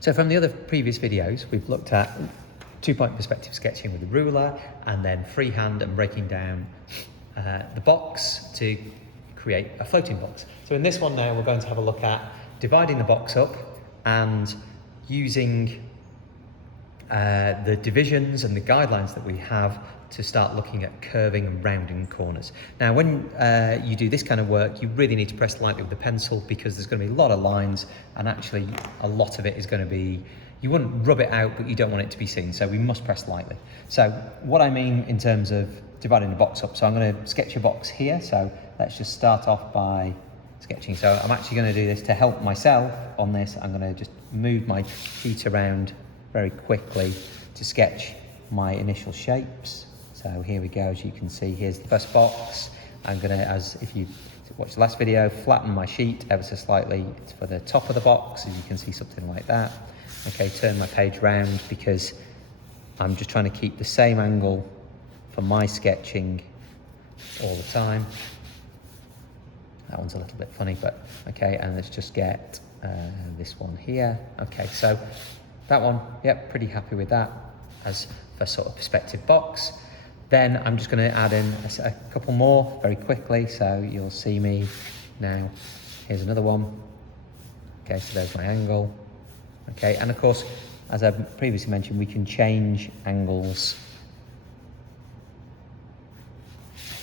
So from the other previous videos, we've looked at two-point perspective sketching with a ruler and then freehand and breaking down the box to create a floating box. So in this one now, we're going to have a look at dividing the box up and using the divisions and the guidelines that we have to start looking at curving and rounding corners. Now, when you do this kind of work, you really need to press lightly with the pencil because there's going to be a lot of lines, and actually a lot of it is going to be, you wouldn't rub it out, but you don't want it to be seen, so we must press lightly. So what I mean in terms of dividing the box up, so I'm going to sketch a box here, so let's just start off by sketching. So I'm actually going to do this to help myself on this. I'm going to just move my feet around very quickly to sketch my initial shapes. So here we go, as you can see, here's the first box. I'm going to, as if you watched the last video, flatten my sheet ever so slightly for the top of the box, as you can see, something like that. Okay, turn my page round because I'm just trying to keep the same angle for my sketching all the time. That one's a little bit funny, but okay, and let's just get this one here. Okay, so that one, yep, pretty happy with that as a sort of perspective box. Then I'm just going to add in a couple more very quickly, so you'll see me now. Here's another one. Okay, so there's my angle. Okay, and of course, as I previously mentioned, we can change angles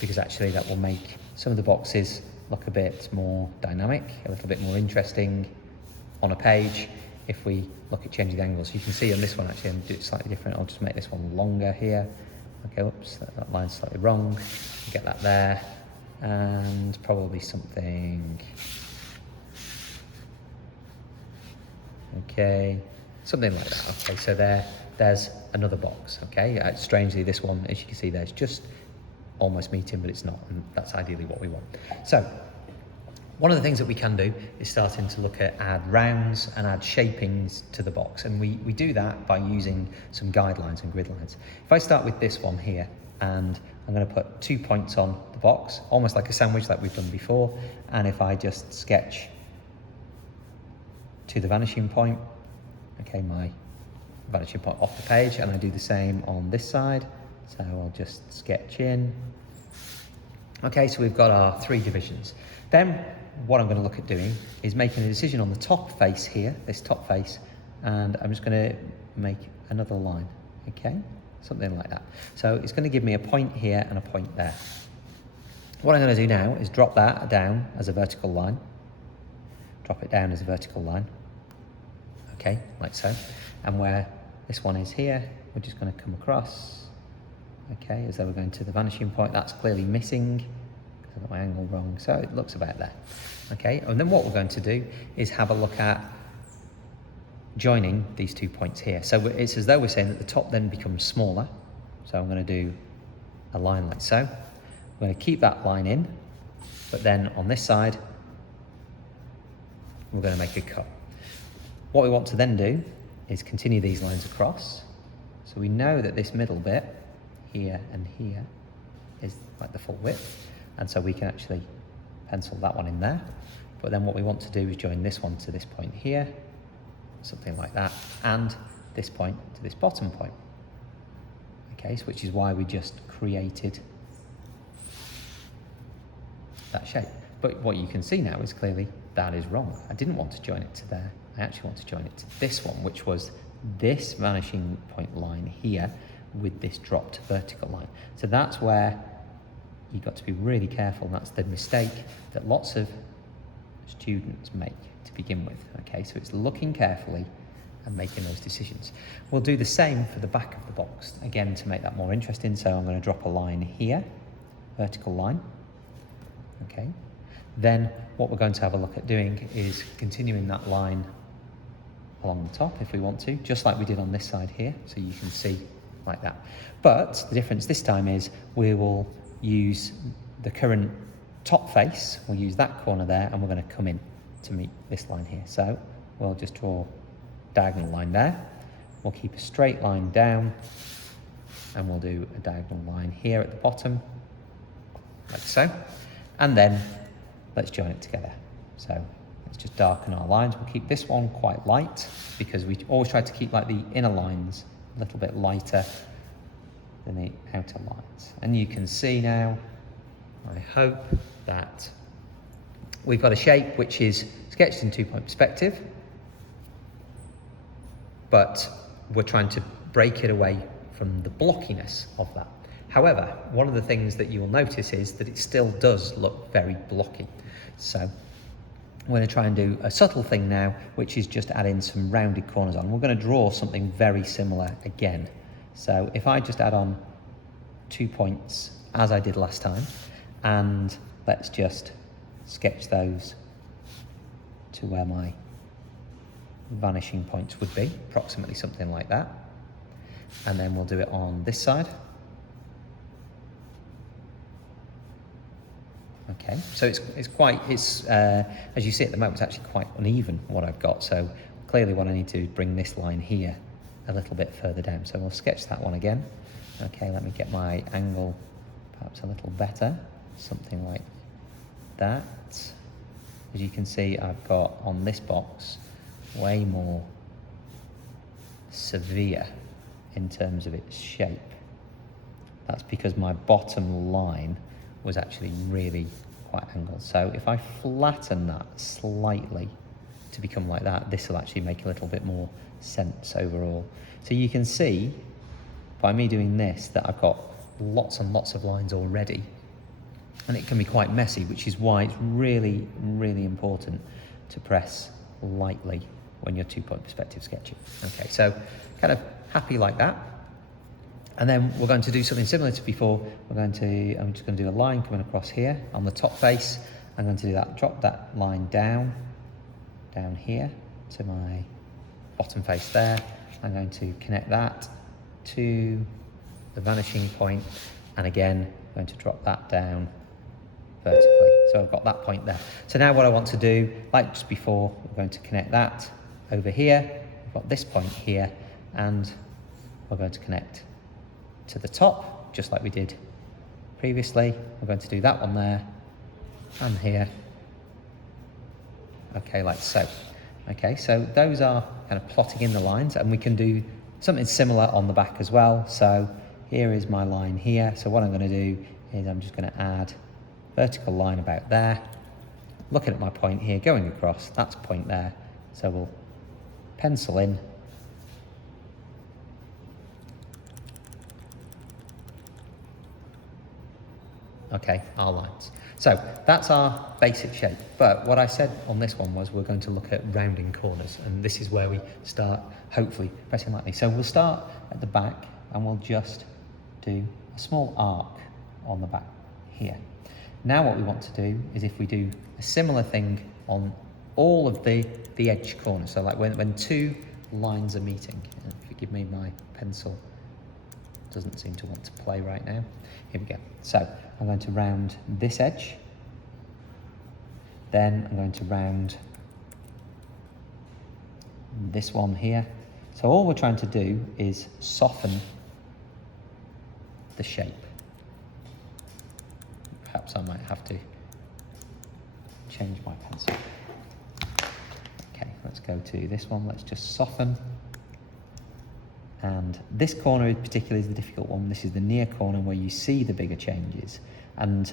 because actually that will make some of the boxes look a bit more dynamic, a little bit more interesting on a page if we look at changing the angles. You can see on this one, actually, I'm going to do it slightly different. I'll just make this one longer here. Okay, whoops, that line's slightly wrong. Get that there, and probably something, okay, something like that. Okay, so there's another box. Okay, strangely, this one, as you can see, there's just almost meeting, but it's not, and that's ideally what we want. So one of the things that we can do is starting to look at add rounds and add shapings to the box, and we do that by using some guidelines and grid lines. If I start with this one here, and I'm going to put 2 points on the box, almost like a sandwich like we've done before, and if I just sketch to the vanishing point, okay, my vanishing point off the page, and I do the same on this side, so I'll just sketch in. Okay, so we've got our 3 divisions. Then what I'm going to look at doing is making a decision on the top face here, this top face, and I'm just going to make another line, okay? Something like that. So it's going to give me a point here and a point there. What I'm going to do now is drop that down as a vertical line, drop it down as a vertical line, okay, like so. And where this one is here, we're just going to come across, okay, as though we're going to the vanishing point. That's clearly missing. I got my angle wrong, so it looks about there. Okay, and then what we're going to do is have a look at joining these 2 points here. So it's as though we're saying that the top then becomes smaller. So I'm going to do a line like so. We're going to keep that line in, but then on this side, we're going to make a cut. What we want to then do is continue these lines across. So we know that this middle bit, here and here, is like the full width. And so we can actually pencil that one in there. But then what we want to do is join this one to this point here, something like that, and this point to this bottom point. Okay, so which is why we just created that shape. But what you can see now is clearly that is wrong. I didn't want to join it to there. I actually want to join it to this one, which was this vanishing point line here with this dropped vertical line. So that's where you've got to be really careful. That's the mistake that lots of students make to begin with. Okay, so it's looking carefully and making those decisions. We'll do the same for the back of the box, again, to make that more interesting. So I'm going to drop a line here, vertical line. Okay, then what we're going to have a look at doing is continuing that line along the top if we want to, just like we did on this side here, so you can see like that. But the difference this time is we will use the current top face, we'll use that corner there, and we're going to come in to meet this line here. So we'll just draw a diagonal line there, we'll keep a straight line down, and we'll do a diagonal line here at the bottom, like so, and then let's join it together. So let's just darken our lines. We'll keep this one quite light because we always try to keep like the inner lines a little bit lighter than the outer lines. And you can see now, I hope, that we've got a shape which is sketched in 2-point perspective, but we're trying to break it away from the blockiness of that. However, one of the things that you will notice is that it still does look very blocky. So I'm going to try and do a subtle thing now, which is just add in some rounded corners on. We're going to draw something very similar again. So if I just add on 2 points as I did last time, and let's just sketch those to where my vanishing points would be, approximately something like that. And then we'll do it on this side. Okay, so as you see at the moment, it's actually quite uneven what I've got. So clearly what I need to do is bring this line here a little bit further down. So we'll sketch that one again. Okay, let me get my angle perhaps a little better, something like that. As you can see, I've got on this box way more severe in terms of its shape. That's because my bottom line was actually really quite angled. So if I flatten that slightly to become like that, this will actually make a little bit more sense overall. So you can see by me doing this that I've got lots and lots of lines already, and it can be quite messy, which is why it's really, really important to press lightly when you're 2-point perspective sketching. Okay, so kind of happy like that. And then we're going to do something similar to before. I'm just going to do a line coming across here on the top face. I'm going to do that, drop that line down here to my bottom face there. I'm going to connect that to the vanishing point, and again, I'm going to drop that down vertically. So I've got that point there. So now what I want to do, like just before, we're going to connect that over here. We've got this point here, and we're going to connect to the top, just like we did previously. We're going to do that one there, and here. Okay, like so. Okay, so those are kind of plotting in the lines, and we can do something similar on the back as well. So here is my line here. So what I'm going to do is I'm just going to add vertical line about there. Looking at my point here, going across, that's a point there. So we'll pencil in. Okay, our lines. So that's our basic shape. But what I said on this one was we're going to look at rounding corners, and this is where we start, hopefully, pressing lightly. So we'll start at the back, and we'll just do a small arc on the back here. Now what we want to do is if we do a similar thing on all of the edge corners, so like when two lines are meeting, and if you give me my pencil, doesn't seem to want to play right now. Here we go. So I'm going to round this edge, then I'm going to round this one here. So all we're trying to do is soften the shape. Perhaps I might have to change my pencil. Okay, let's go to this one. Let's just soften. And this corner in particular is the difficult one. This is the near corner where you see the bigger changes. And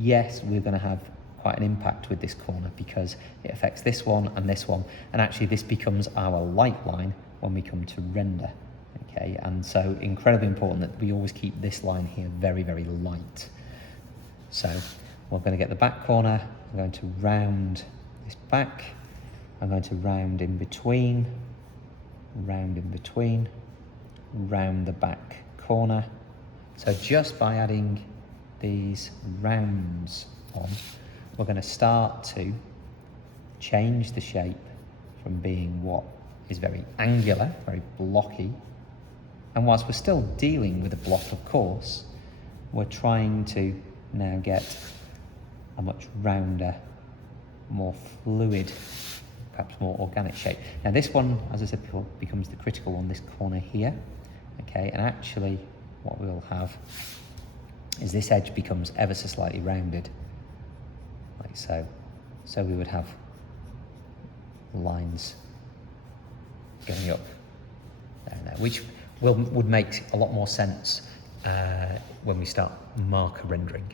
yes, we're going to have quite an impact with this corner because it affects this one. And actually this becomes our light line when we come to render. Okay, and so incredibly important that we always keep this line here very, very light. So we're going to get the back corner. I'm going to round this back. I'm going to round in between, round the back corner. So just by adding these rounds on, we're going to start to change the shape from being what is very angular, very blocky. And whilst we're still dealing with a block, of course, we're trying to now get a much rounder, more fluid, perhaps more organic shape. Now this one, as I said before, becomes the critical one, this corner here. Okay, and actually what we'll have is this edge becomes ever so slightly rounded, like so. So we would have lines going up there and there, which would make a lot more sense when we start marker rendering.